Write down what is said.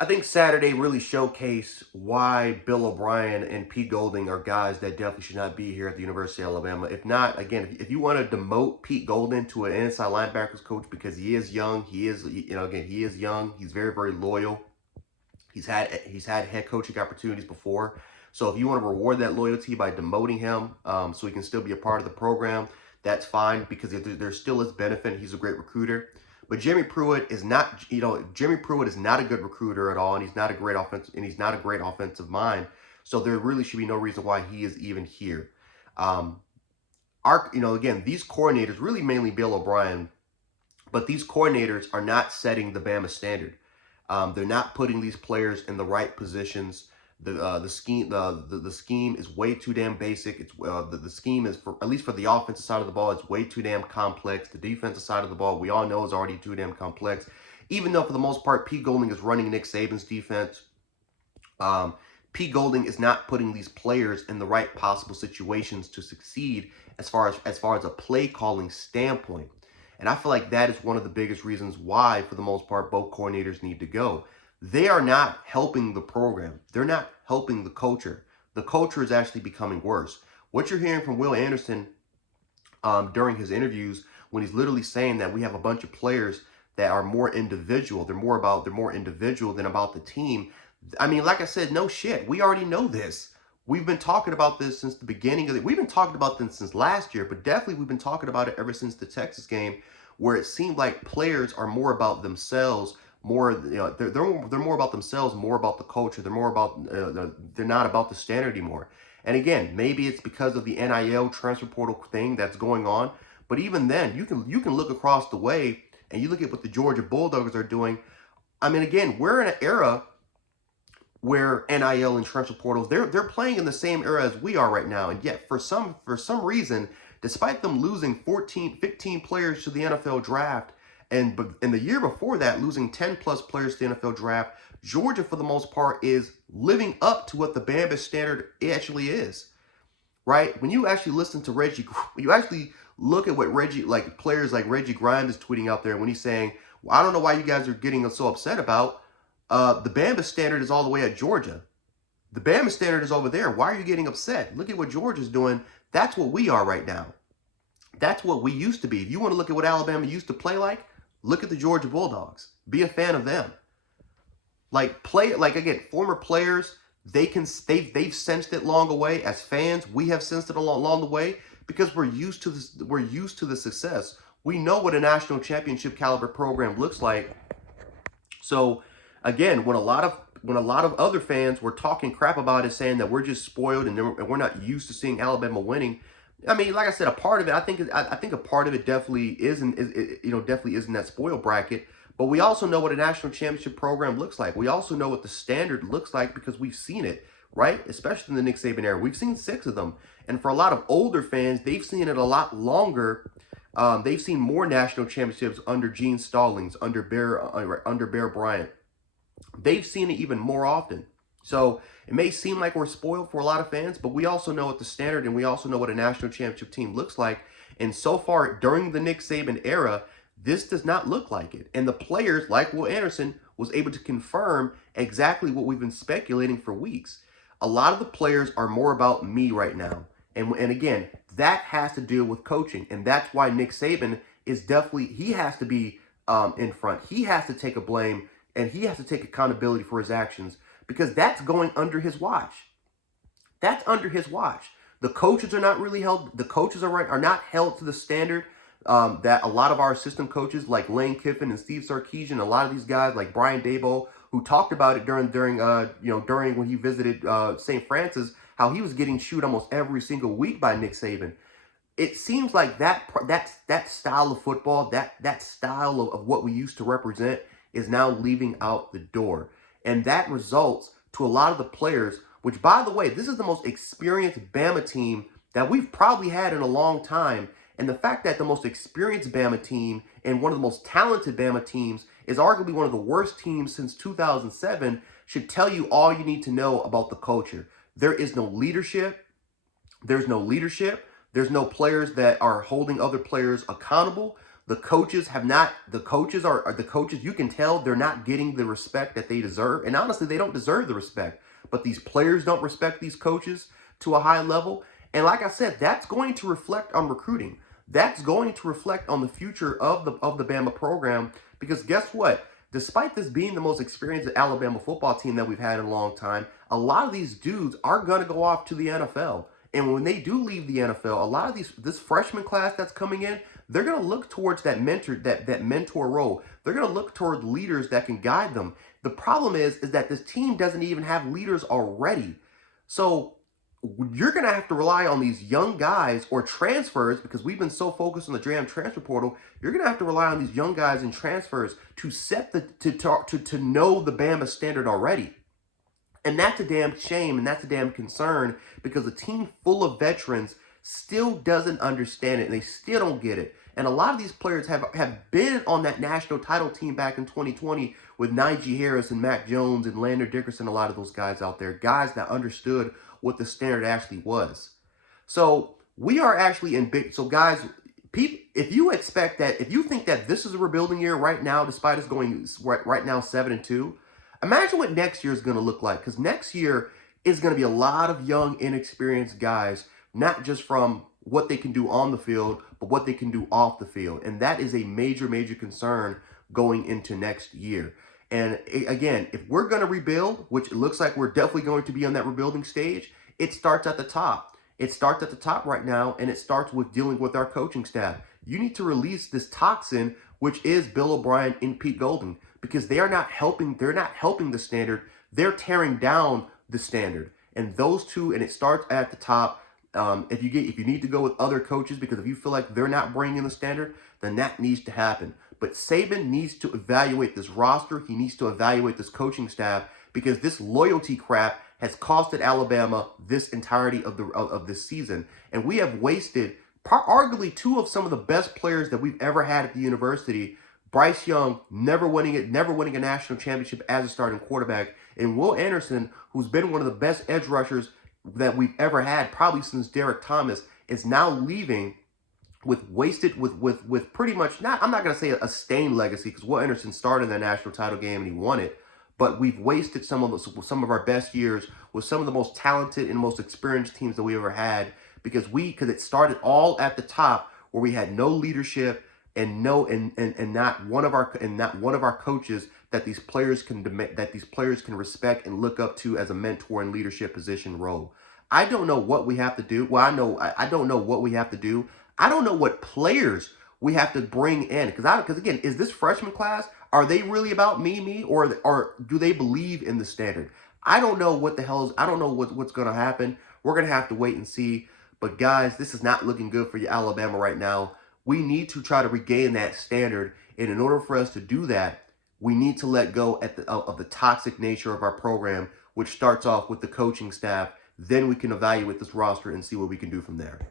I think Saturday really showcased why Bill O'Brien and Pete Golding are guys that definitely should not be here at the University of Alabama. If not, again, if you want to demote Pete Golding to an inside linebackers coach because he is young, again, he is young. He's very, very loyal. He's had head coaching opportunities before. So if you want to reward that loyalty by demoting him, so he can still be a part of the program, that's fine because there still is benefit. He's a great recruiter. But Jeremy Pruitt is not, Jeremy Pruitt is not a good recruiter at all, and he's not a great offensive mind. So there really should be no reason why he is even here. Um, again, these coordinators, really mainly Bill O'Brien, but these coordinators are not setting the Bama standard. They're not putting these players in the right positions. The scheme is way too damn basic. The scheme is, for at least for the offensive side of the ball, it's way too damn complex. The defensive side of the ball, we all know, is already too damn complex. Even though for the most part Pete Golding is running Nick Saban's defense, um, Pete Golding is not putting these players in the right possible situations to succeed as far as a play calling standpoint. And I feel like that is one of the biggest reasons why, for the most part, both coordinators need to go. They are not helping the program. They're not helping the culture. The culture is actually becoming worse. What you're hearing from Will Anderson during his interviews, when he's literally saying that we have a bunch of players that are more individual, they're more individual than about the team. I mean, like I said, no shit. We already know this. We've been talking about this since the beginning of it. We've been talking about this since last year, but definitely we've been talking about it ever since the Texas game, where it seemed like players are more about themselves, they're more about themselves, more about the culture. They're not about the standard anymore. And again, maybe it's because of the NIL transfer portal thing that's going on. But even then, you can look across the way and you look at what the Georgia Bulldogs are doing. I mean, again, we're in an era where NIL and transfer portals, they're playing in the same era as we are right now. And yet for some reason, despite them losing 15 players to the NFL draft, and in the year before that, losing 10 plus players to the NFL draft, Georgia, for the most part, is living up to what the Bama standard actually is, right? When you actually listen to Reggie, when you actually look at what players like Reggie Grimes is tweeting out there when he's saying, well, I don't know why you guys are getting so upset about the Bama standard is all the way at Georgia. The Bama standard is over there. Why are you getting upset? Look at what Georgia's doing. That's what we are right now. That's what we used to be. If you want to look at what Alabama used to play like, look at the Georgia Bulldogs. Be a fan of them. Again, former players, they've sensed it long away. As fans, we have sensed it along the way because we're used to this. We're used to the success. We know what a national championship caliber program looks like. So again, when a lot of other fans were talking crap about it, saying that we're just spoiled and we're not used to seeing Alabama winning. I mean, like I said, a part of it, I think a part of it definitely definitely isn't that spoiled bracket. But we also know what a national championship program looks like. We also know what the standard looks like because we've seen it, right? Especially in the Nick Saban era, we've seen 6 of them. And for a lot of older fans, they've seen it a lot longer. They've seen more national championships under Gene Stallings, under Bear Bryant. They've seen it even more often. So it may seem like we're spoiled for a lot of fans, but we also know what the standard and we also know what a national championship team looks like. And so far, during the Nick Saban era, this does not look like it. And the players, like Will Anderson, was able to confirm exactly what we've been speculating for weeks. A lot of the players are more about me right now. And again, that has to deal with coaching. And that's why Nick Saban he has to be in front. He has to take a blame and he has to take accountability for his actions because that's going under his watch. That's under his watch. The coaches are not really held. The coaches are not held to the standard that a lot of our assistant coaches like Lane Kiffin and Steve Sarkisian, a lot of these guys like Brian Daboll, who talked about it during when he visited St. Francis, how he was getting chewed almost every single week by Nick Saban. It seems like that style of football, that style of what we used to represent is now leaving out the door. And that results to a lot of the players, which, by the way, this is the most experienced Bama team that we've probably had in a long time. And the fact that the most experienced Bama team and one of the most talented Bama teams is arguably one of the worst teams since 2007 should tell you all you need to know about the culture. There is no leadership. There's no leadership. There's no players that are holding other players accountable. The coaches have not, the coaches are the coaches, you can tell they're not getting the respect that they deserve. And honestly, they don't deserve the respect. But these players don't respect these coaches to a high level. And like I said, that's going to reflect on recruiting. That's going to reflect on the future of the Bama program. Because guess what? Despite this being the most experienced Alabama football team that we've had in a long time, a lot of these dudes are going to go off to the NFL. And when they do leave the NFL, a lot of this freshman class that's coming in, they're going to look towards that mentor role. They're going to look toward leaders that can guide them. The problem is that this team doesn't even have leaders already. So you're going to have to rely on these young guys or transfers, because we've been so focused on the DRAM transfer portal. You're going to have to rely on these young guys and transfers to set to know the Bama standard already. And that's a damn shame, and that's a damn concern, because a team full of veterans still doesn't understand it, and they still don't get it. And a lot of these players have been on that national title team back in 2020 with Najee Harris and Mac Jones and Lander Dickerson, a lot of those guys out there, guys that understood what the standard actually was. So we are actually in big, so guys, if you think that this is a rebuilding year right now, despite us going right now 7-2, imagine what next year is going to look like, because next year is going to be a lot of young, inexperienced guys, not just from what they can do on the field, but what they can do off the field. And that is a major, major concern going into next year. And again, if we're going to rebuild, which it looks like we're definitely going to be on that rebuilding stage, it starts at the top. It starts at the top right now, and it starts with dealing with our coaching staff. You need to release this toxin, which is Bill O'Brien and Pete Golding, because they are not helping. They're not helping the standard. They're tearing down the standard. And those two, and it starts at the top. If you need to go with other coaches, because if you feel like they're not bringing the standard, then that needs to happen. But Saban needs to evaluate this roster. He needs to evaluate this coaching staff, because this loyalty crap has costed Alabama this entirety of this season. And we have wasted arguably two of some of the best players that we've ever had at the university. Bryce Young never winning a national championship as a starting quarterback, and Will Anderson, who's been one of the best edge rushers that we've ever had, probably since Derek Thomas, is now leaving with pretty much, not, I'm not going to say a stained legacy, because Will Anderson started in the national title game and he won it, but we've wasted some of our best years with some of the most talented and most experienced teams that we ever had, because it started all at the top, where we had no leadership and not one of our coaches that these players can respect and look up to as a mentor and leadership position role. I don't know what we have to do. Well, I don't know what we have to do. I don't know what players we have to bring in, because again, is this freshman class, are they really about me, or do they believe in the standard? I don't know what the hell is. I don't know what's going to happen. We're going to have to wait and see. But guys, this is not looking good for you, Alabama, right now. We need to try to regain that standard, and in order for us to do that, we need to let go of the toxic nature of our program, which starts off with the coaching staff. Then we can evaluate this roster and see what we can do from there.